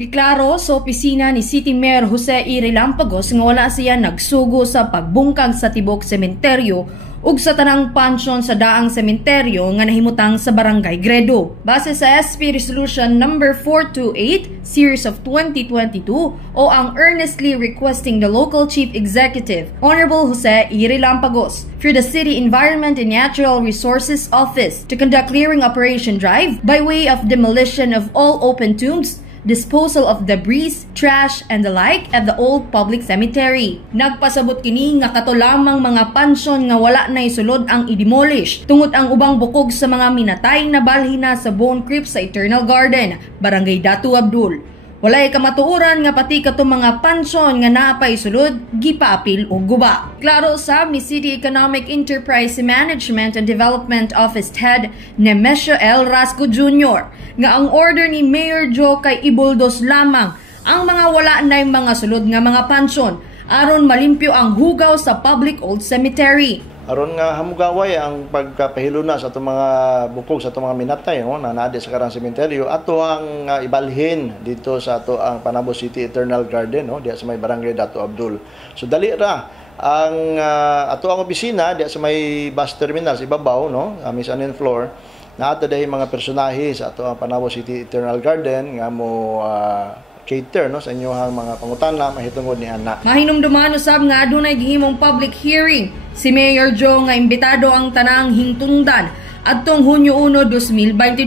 Giklaro sa opisina ni City Mayor Jose E. Relampagos nga wala siya nagsugo sa pagbungkag sa tibok sementeryo ug sa tanang pansyon sa daang sementeryo nga nahimutang sa Barangay Gredo. Base sa SP Resolution number 428 series of 2022 o ang earnestly requesting the local chief executive Honorable Jose E. Relampagos through the City Environment and Natural Resources Office to conduct clearing operation drive by way of demolition of all open tombs, disposal of debris, trash, and the like at the old public cemetery. Nagpasabot kini nga kato lamang mga pansyon nga wala na isulod ang i-demolish tungod ang ubang bukog sa mga minatay na balhina sa Bone Crypt sa Eternal Garden, Barangay Datu Abdul. Walay kamatuoran nga pati kato mga pansyon nga naapay sulod, gipaapil o guba. Klaro sab ni City Economic Enterprise Management and Development Office Head Nemesio L. Rasco Jr. nga ang order ni Mayor Joe kay ibuldos lamang ang mga wala na mga sulod nga mga pansyon aron malimpyo ang hugaw sa public old cemetery. Aron nga hamugaway ang pagkapahilo na sa itong mga bukog, sa itong mga minatay na naadi sa karang sementeryo, ato ang ibalhin dito sa ato ang Panabo City Eternal Garden, diya sa may Barangay Datu Abdul. So dali ra ang ato ang opisina diya sa may bus terminal sa ibabaw, mezzanine floor, na ato dahil mga personahe sa ato ang Panabo City Eternal Garden nga mo cater sa inyohang mga pangutana mahitungod ni ana. Mahinumduman usab nga adunay gihimong public hearing si Mayor Joe nga imbitado ang tanang hingtungdan adtong Hunyo 1, 2022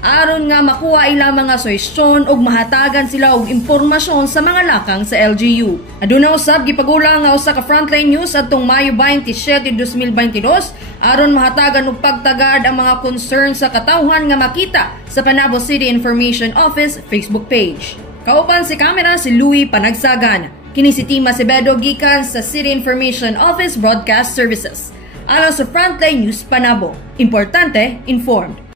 aron nga makuha ila mga suhestyon ug mahatagan sila og impormasyon sa mga lakang sa LGU. Aduna usab gipagulang nga usa ka frontline news adtong Mayo 27, 2022 aron mahatagan og pagtagad ang mga concern sa katawhan nga makita sa Panabo City Information Office Facebook page. Kauban si kamera si Louie Panagsagan. Kini si Tima Sebedo gikan sa City Information Office Broadcast Services. Alang sa Frontline News Panabo, importante, informed.